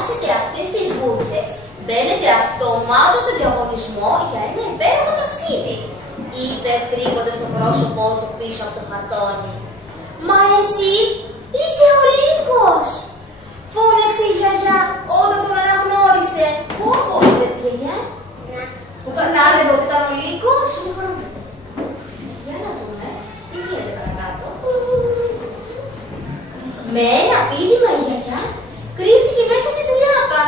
αγοράσετε αυτές τις μπούτσες, μπαίνετε αυτομάτως στο διαγωνισμό για ένα υπέροχο ταξίδι, είπε κρύβοντας το πρόσωπό του πίσω από το χαρτόνι. Μα εσύ είσαι ο Λύκος! Φώναξε η γιαγιά όταν τον αναγνώρισε. Ω, είπε τη γιαγιά. Που κατάλαβε ότι ήταν ο Λύκος. Για να δούμε, τι γίνεται παρακάτω. Με ένα πήδημα η γιαγιά κρύφτηκε μέσα στην τουλάπα.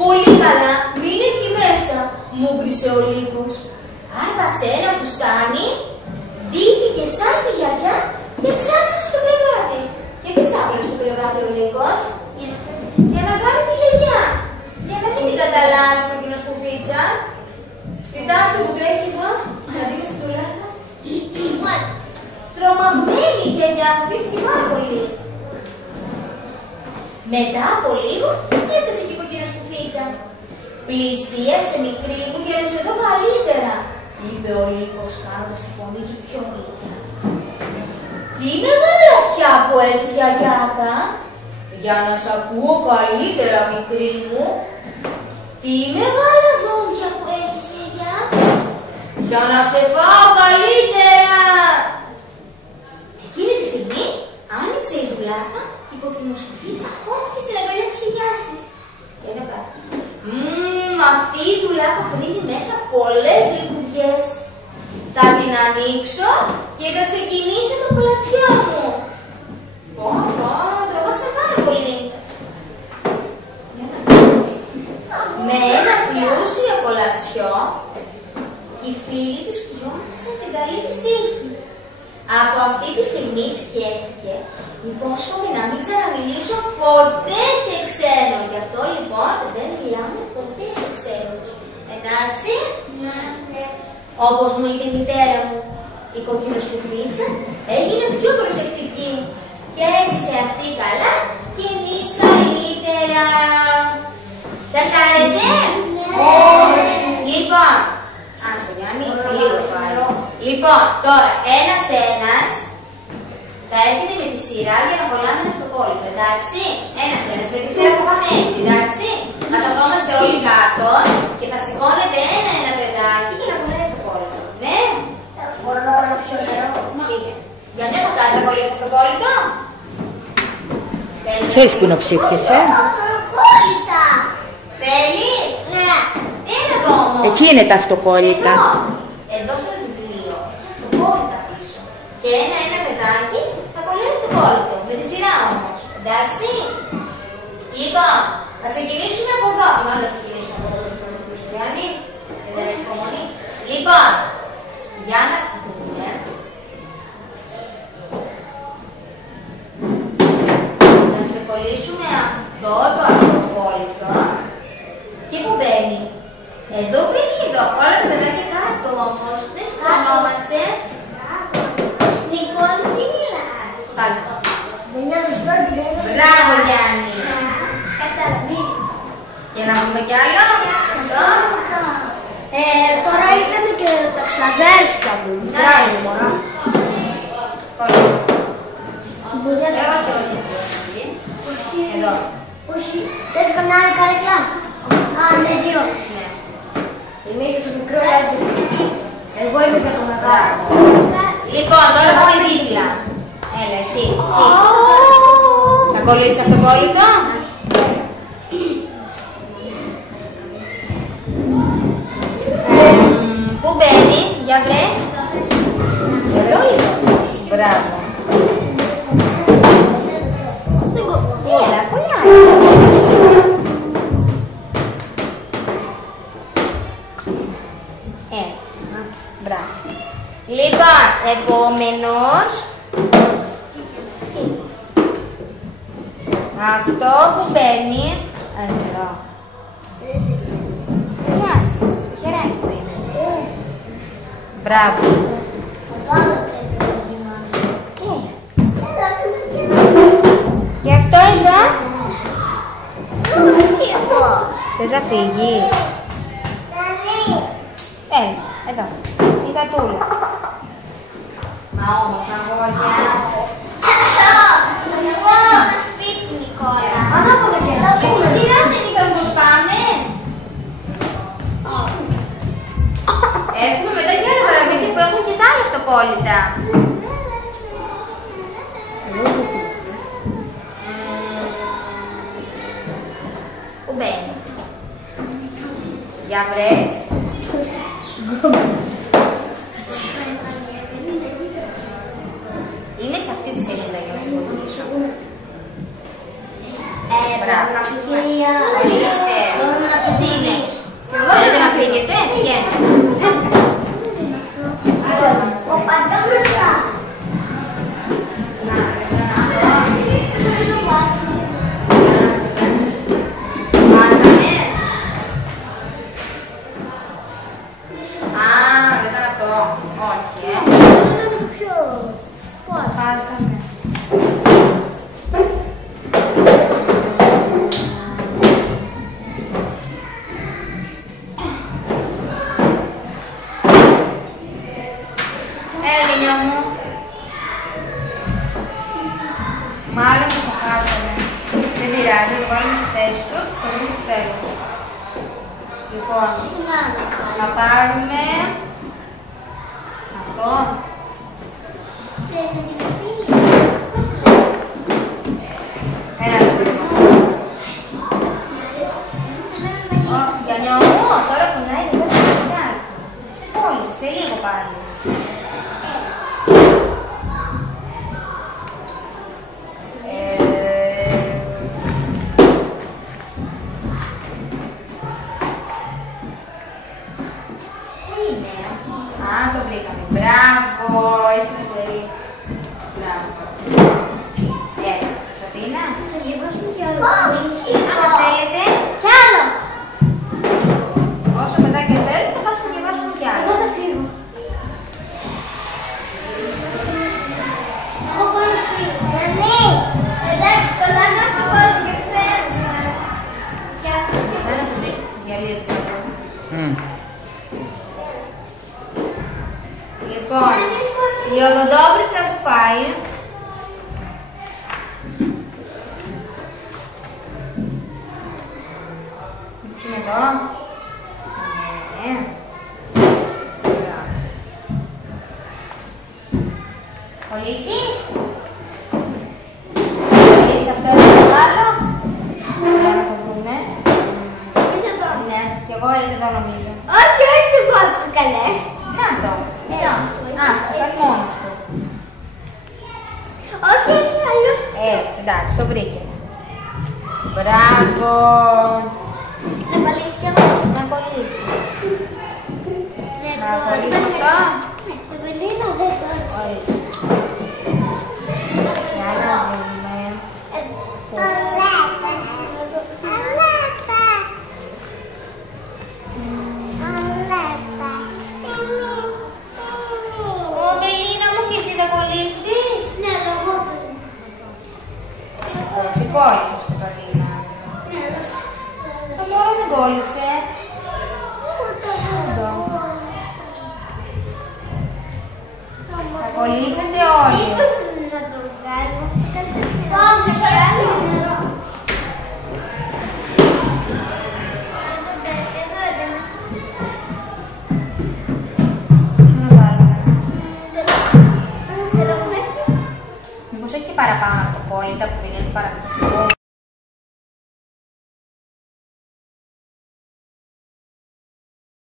Πολύ καλά, μείνε εκεί μέσα, μούγκρισε ο Λύκος. Άρπαξε ένα φουστάνι, ντύθηκε σαν τη γιαγιά και ξάπλωσε στο κρεβάτι. Και τι ξάπλωσε στο κρεβάτι ο Λύκος? Για να κάνει τη γιαγιά. Για να μην την καταλάβει το κοκκινοσκουφίτσα. Κοιτάξτε που τρέχει εδώ, να δείτε στην τουλάπα. Τρομαγμένη η γιαγιά, φύγει πάρα πολύ. Μετά από λίγο έφτασε και η κοκκινοσκουφίτσα. Πλησίασε μικρή μου και έλειωσε εδώ καλύτερα, είπε ο Λύκος κάνοντας τη φωνή του πιο γλυκιά. Τι μεγάλη αυτιά που έχεις, γιαγιάκα. Για να σ' ακούω καλύτερα, μικρή μου. Τι μεγάλα δόντια που έχεις, γιαγιά. Για να σε φάω καλύτερα. Εκείνη τη στιγμή άνοιξε η τουλάπα και η κοκκινοσκουφίτσα χώθηκε στην αγκαλιά της γιαγιάς της. Και είναι κάτι. Αυτή η τουλάπα κρύβει μέσα πολλές λιχουδιές. Θα την ανοίξω και θα ξεκινήσω το κολατσιό μου. Τρομάξα πάρα πολύ. Με ένα πλούσιο κολατσιό και οι φίλοι της γιόρτασαν την καλή της τύχη. Από αυτή τη στιγμή σκέφτηκε, υπόσχομαι να μην ξαναμιλήσω ποτέ σε ξένο. Γι' αυτό λοιπόν δεν μιλάμε ποτέ σε ξένους. Εντάξει? Ναι. Όπως μου είπε η μητέρα μου, η κοκκινοσκουφίτσα έγινε πιο προσεκτική και έζησε αυτή καλά και εμείς καλύτερα. Σας άρεσε? Ναι. Όχι. Λοιπόν, άστο για να ανοίξει λίγο το άλλο. Λοιπόν, τώρα ένας θα έρχεται με τη σειρά για να κολλάμε ένα αυτοκόλλητο, εντάξει? Ένας με τη σειρά θα πάμε έτσι, εντάξει? Θα καθόμαστε όλοι κάτω και θα σηκώνετε ένα παιδάκι για να κολλάει αυτοκόλλητο. Ναι? Μπορώ να πάρω πιο νερό. Γιατί έχω κάνει να κολλήσει αυτοκόλλητο? Ξέρεις που είναι ο ψύχτης, Αυτοκόλλητα! Θέλεις? Ναι. Έλα εδώ όμως. Εκεί είναι τα αυτοκόλλητα. Εδώ στο βιβλίο έχει αυτοκόλλητα πίσω. Και ένα παιδάκι θα κολλάει αυτοκόλλητο. Με τη σειρά όμως. Εντάξει? Λοιπόν, θα ξεκινήσουμε από εδώ. Μάλλον θα ξεκινήσουμε από εδώ. Γιάννης, δεν έχει υπομονή. Λοιπόν, για να δούμε. Θα ξεκολλήσουμε αυτό το αυτοκόλλητο. Και πού μπαίνει? Εδώ μπαίνει εδώ. Όλα τα παιδάκια κάτω όμως. Δεν σηκωνόμαστε. Νικόλη, τι μιλάς? Πάλι. Μπράβο, Γιάννη. Και να πούμε κι άλλο. Τώρα ήρθαμε και τα ξαδέρφια μου. Μπράβο, μωρά. Όχι. Εδώ. Όχι. Δεν έφυγαν άλλη καρέκλα. Α, ναι, δύο. Είμαι και στο μικρό έτσι. Εγώ είμαι και το μεγάλο. Λοιπόν, τώρα πάμε δίπλα. Έλα, εσύ. Θα κολλήσεις αυτοκόλλητο. Πού μπαίνει, για βρες? Εδώ είναι. Μπράβο. Έλα, κολλάει. Μπράβο. Λοιπόν, επόμενος. Αυτό που μπαίνει. Εδώ. Μοιάζει. Το χεράκι του είναι. Μπράβο. Και αυτό εδώ. Θες να φύγεις? Εδώ. Η σατούλα. Μα όμορφα αγόρια. Εγώ, σπίτι, Νικόλα. Έχει σειρά, δεν είπαμε πως πάμε. Έχουμε μετά και άλλα παραμύθια που έχουν και τα άλλα αυτοκόλλητα. Πού μπαίνει? Για βρες. Είναι σε αυτή τη σελίδα για να σε βοηθήσω. Μπράβο. Ορίστε. Έτσι είναι. Θέλετε να φύγετε? Πηγαίνετε. Μάλλον το χάσαμε. Δεν πειράζει, το βάλουμε στη θέση του και το βρούμε στο τέλος. Λοιπόν, να πάρουμε αυτό. Ένα λεπτό. Γιάννιο μου, τώρα πονάει εδώ το πιτσάκι. Σε κόλλησε, σε λίγο πάλι. Το βρήκαμε. Μπράβο, είσαι φοβερή. Μπράβο. Έλα, Σαφίνα. Θα διαβάσουμε κι άλλο. Αν θέλετε. Κι άλλο. Όσο μετά και θέλετε, θα σας διαβάσουμε κι άλλο. Εγώ θα φύγω. Εγώ πάω να φύγω. Εντάξει, το λάδι αυτό πάω και φεύγω. Φαίνεται διαλύεται. Λοιπόν, η οδοντόβριτσα που πάει. Είναι εδώ. Ναι. Κολλήσεις. Κολλήσεις αυτό εδώ το άλλο. Για να το βρούμε. Είσαι εδώ. Ναι, και εγώ εδώ νομίζω. Όχι, όχι, δεν πάω το καλέ. Να το. Εδώ. Άστα, πάει μόνος του. Όχι, έτσι αλλιώς. Έτσι, εντάξει, το βρήκε. Μπράβο. Να κολλήσεις κι εγώ. Να κολλήσεις. Ναι, Να κολλήσεις αυτό. Το Βελίνα δεν κόλλησε. Ορίστε. Για να δούμε. Ω, Βελίνα μου, και εσύ θα κολλήσεις. Ναι, εγώ το. Έτσι, κόλλησες, Κωνσταντίνα. Το μωρό δεν κόλλησε. Θα κολλήσετε όλοι. Μήπως να το βγάλουμε αυτό καλύτερα. Πάμε σε άλλο νερό. Εδώ έμενα. Ποιο να βάλουμε? Τελωνουδάκι. Μήπως έχει και παραπάνω από το κόλλητα που δεν είναι παραπάνω.